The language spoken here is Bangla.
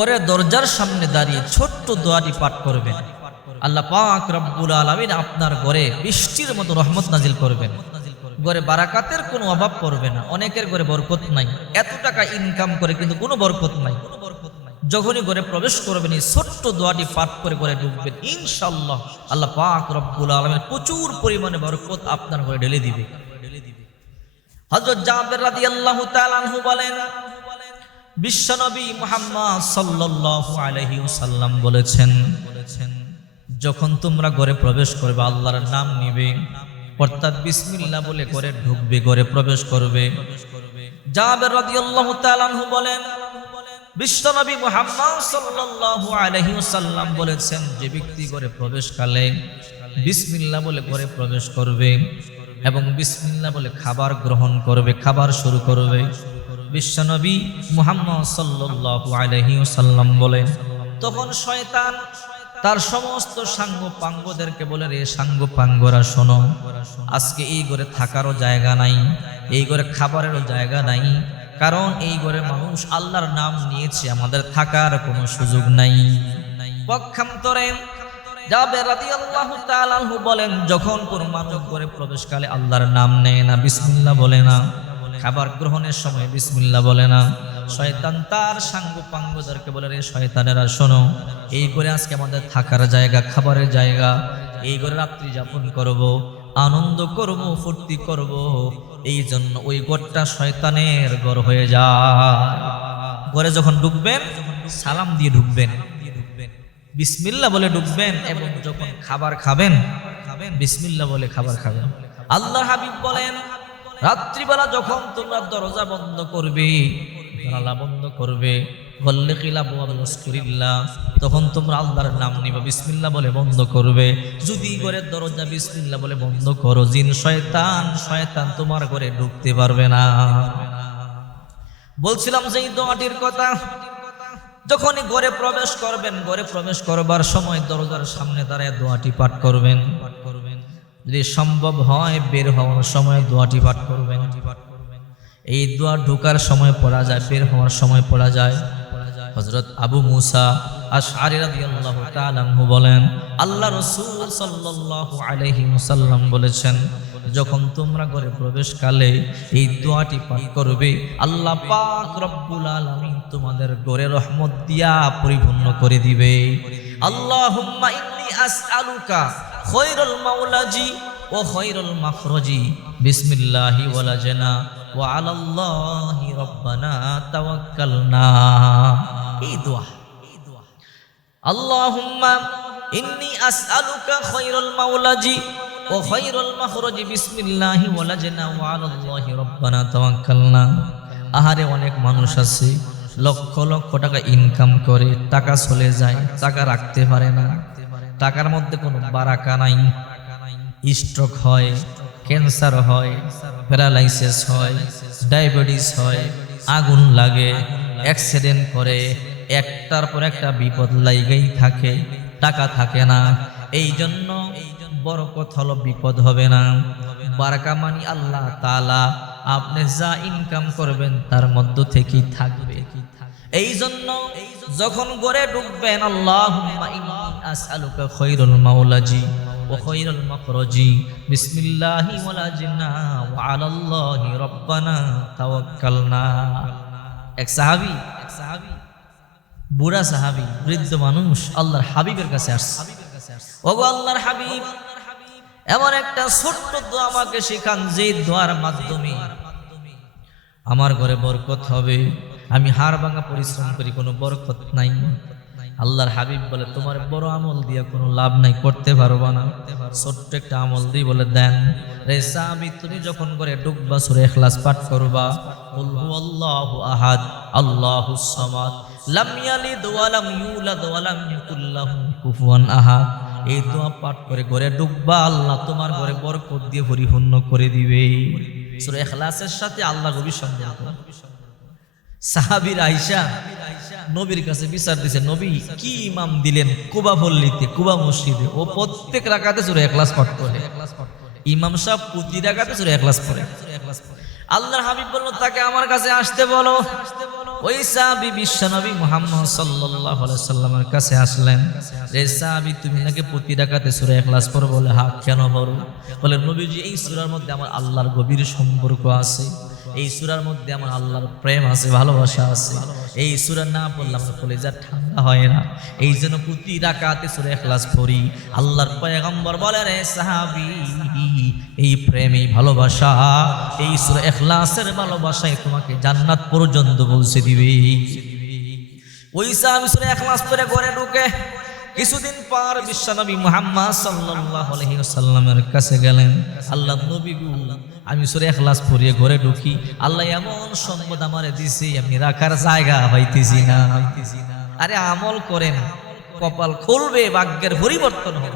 পরে দরজার সামনে দাঁড়িয়ে ছোট্ট দোয়াটি পাঠ করবেন। আল্লাহ পাক রব্বুল আলামিন আপনার ঘরে বৃষ্টির মতো রহমত নাজিল করবেন। ঘরে বারাকাতের কোনো অভাব পড়বে না। অনেকের ঘরে বরকত নাই, এত টাকা ইনকাম করে কিন্তু কোনো বরকত নাই। যখনই ঘরে প্রবেশ করবেন এই ছোট্ট দোয়াটি পাঠ করে ঘরে ঢুকবেন, ইনশাআল্লাহ আল্লাহ পাক রব্বুল আলামিন প্রচুর পরিমাণে বরকত আপনার ঘরে ঢেলে দিবে। হযরত জাবের রাদিয়াল্লাহু তাআলা আনহু বলেন, বিশ্বনবী মুহাম্মদ সাল্লাল্লাহু আলাইহি ওয়াসাল্লাম বলেছেন, যখন তোমরা ঘরে প্রবেশ করবে আল্লাহর নাম নিবে, অর্থাৎ বিসমিল্লাহ বলে ঘরে ঢুকবে, ঘরে প্রবেশ করবে। জাবের রাদিয়াল্লাহু তাআলা আনহু বলেন, বিশ্বনবী মুহাম্মদ সাল্লাল্লাহু আলাইহি ওয়াসাল্লাম বলেছেন, যে ব্যক্তি ঘরে প্রবেশকালে বিসমিল্লাহ বলে ঘরে প্রবেশ করবে এবং বিসমিল্লাহ বলে খাবার গ্রহণ করবে, খাবার শুরু করবে, বিশ্বনবী মুহাম্মদ সাল্লাল্লাহু আলাইহি ওয়াসাল্লাম বলেন, তখন শয়তান তার সমস্ত সাঙ্গপাঙ্গদেরকে বলে, রে সাঙ্গপাঙ্গরা শোনো, আজকে এই ঘরে থাকারও জায়গা নাই, এই ঘরে খাবারেরও জায়গা নাই, কারণ এই ঘরে মানুষ আল্লাহর নাম নিয়েছে, আমাদের থাকার কোনো সুযোগ নাই। পক্ষান্তরে জাবের রাদিয়াল্লাহু তাআলা আনহু বলেন, যখন কোন মানুষ ঘরে প্রবেশকালে আল্লাহর নাম নেয় না, বিসমিল্লাহ বলে না, খাবার গ্রহণের সময় বিসমিল্লাহ বলে না, শয়তান তার সাঙ্গপাঙ্গদেরকে বলে, রে শয়তানেরা শোনো, এই ঘরে আজকে আমাদের থাকার জায়গা, খাবারের জায়গা, এই ঘরে রাত্রি যাপন করব, আনন্দ করব, ফুর্তি করব, এই জন্য ওই ঘরটা শয়তানের ঘর হয়ে যায়। ঘরে যখন ঢুকবেন সালাম দিয়ে ঢুকবেন, বিসমিল্লাহ বলে ঢুকবেন, এবং যখন খাবার খাবেন বিসমিল্লাহ বলে খাবার খাবেন। আল্লাহর হাবিব বলেন, রাত্রিবেলা যখন তোমরা দরজা বন্ধ করবে, জানালা বন্ধ করবে, তখন তোমরা আল্লাহর নাম নিবা, বিসমিল্লাহ বলে বন্ধ করবে। যদি ঘরের দরজা বিসমিল্লাহ বলে বন্ধ করো, জিন শয়তান তোমার ঘরে ঢুকতে পারবে না। বলছিলাম যে এই দোয়াটির কথা, যখনই ঘরে প্রবেশ করবেন, ঘরে প্রবেশ করবার সময় দরজার সামনে দাঁড়ায় দোয়াটি পাঠ করবেন। যদি সম্ভব হয় বের হওয়ার সময় দোয়াটি পাঠ করবেন। এই দোয়া ঢোকার সময় পড়া যায়, বের হওয়ার সময় পড়া যায়। হযরত আবু মুসা আশআরী রাদিয়াল্লাহু তাআলা আনহু বলেন, আল্লাহ রাসূল সাল্লাল্লাহু আলাইহি ওয়াসাল্লাম বলেছেন, যখন তোমরা ঘরে প্রবেশকালে এই দোয়াটি পাঠ করবে, আল্লাহ পাক রব্বুল আলামিন তোমাদের ঘরে রহমত দিয়া পরিপূর্ণ করে দিবে। আল্লাহুম্মা ইন্নী আসআলুকা খায়রুল মাওলাজি ওয়া খায়রুল মাখরাজি, বিসমিল্লাহি ওয়ালাজনা ওয়া আলাল্লাহি রাব্বানা তাওয়াক্কালনা। এই দোয়া, আল্লাহুম্মা ইন্নী আসআলুকা খায়রুল মাওলাজি ও খায়রুল মাখরাজি, বিসমিল্লাহি ওয়ালাজনা ওয়া আলাল্লাহি রাব্বানা তাওয়াক্কালনা। আহারে অনেক মানুষ আছে লক্ষ লক্ষ টাকা ইনকাম করে, টাকা চলে যায়, টাকা রাখতে পারে না, টাকার মধ্যে কোনো বারাকা নাই, স্ট্রোক হয়, ক্যান্সার হয়, প্যারালাইসিস হয়, ডায়াবেটিস হয়, আগুন লাগে, অ্যাক্সিডেন্ট করে, একটার পর একটা বিপদ লাইগেই থাকে, টাকা থাকে না। এই জন্য বরকত হলো বিপদ হবে না। বারাকা মানি আল্লাহ তাআলা আপনি যা ইনকাম করবেন তার মধ্য থেকেই থাকবে। এই জন্য যখন ঘরে ঢুকবেন, আল্লাহুম্মা ইন্নী আসআলুকা খায়রুল মাওলাজি ওয়া খায়রুল মাখরাজি, বিসমিল্লাহি ওয়ালাজনা ওয়া আলাল্লাহি রাব্বানা তাওয়াক্কালনা। এক সাহাবী, বুড়া সাহাবী, বৃদ্ধ মানুষ আল্লাহর হাবিবের কাছে আসছে, ওগো আল্লাহর হাবিব, এমন একটা ছোট্ট দোয়া আমাকে শেখান, যে দোয়ার মাধ্যমে আমার ঘরে বরকত হবে। আমি হাড় ভাঙা পরিশ্রম করি, কোনো বরকত নাই। আল্লাহর হাবিব বলে, তোমার বড় আমল দিয়া কোনো লাভ নাই, করতে পারবা না, ছোট্ট একটা আমল দিয়ে বলে দেন। রে সাহাবী, তুমি যখন ঘরে ঢুকবা সূরা ইখলাস পাঠ করবা, কুল হুয়াল্লাহু আহাদ আল্লাহুস সামাদ লাম ইয়ালিদ ওয়া লাম ইউলাদ ওয়া লাম ইয়াকুল লাহু কুফুয়ান আহাদ। এই দোয়া পাঠ করে ঘরে ঢুকবা, আল্লাহ তোমার ঘরে বরকত দিয়ে পরিপূর্ণ করে দিবে। সূরা ইখলাসের সাথে আল্লাহ গভীর সম্পর্ক। সাহাবীর আয়েশা নবীর কাছে বিচার দিছে, নবী কি ইমাম দিলেন কুবা পল্লীতে, কুবা মসজিদে, ও প্রত্যেক রাকাতে সূরা ইখলাস পাঠ করে। ইমাম সাহেব প্রতি রাকাতে সূরা ইখলাস পড়ে। আল্লাহর হাবিব বলল তাকে আমার কাছে আসতে বলো। ওই সাহাবী বিশ্বনবী মুহাম্মদ সাল্লাল্লাহু আলাইহি সাল্লামের কাছে আসলেন। যে সাহাবী তুমি নাকি প্রতি রাকাতে সূরা ইখলাস পড়ো? বলে হ্যাঁ। কেন পড়ো? বলে নবীজি এই সূরার মধ্যে আমার আল্লাহর গভীর সম্পর্ক আছে, এই সূরার মধ্যে আমার আল্লাহর প্রেম আছে, ভালোবাসা আছে। এই সূরা না পড়লে আমার কলিজা ঠান্ডা হয় না, এই জন্য প্রতি রাকাতে সূরা ইখলাস পড়ি। আল্লাহর পয়গম্বর বলে রে সাহাবী, এই প্রেম, এই ভালোবাসা, এই সূরা ইখলাসের ভালোবাসায় তোমাকে জান্নাত পর্যন্ত পৌঁছে দিবে। ওই সাহাবী সূরা ইখলাস পড়ে ঘরে ঢুকে কিছুদিন পর বিশ্বনবী মুহাম্মদ সাল্লাল্লাহু আলাইহি ওয়াসাল্লামের কাছে গেলেন। আল্লাহ নবী গো, আমি সূরা ইখলাস পড়িয়ে ঘরে ঢুকি, আল্লাহ এমন সম্পদ আমারে দিছে, আমি রাখার জায়গা পাইতেছি না। আরে আমল করেন, কপাল খুলবে, ভাগ্যের পরিবর্তন হবে।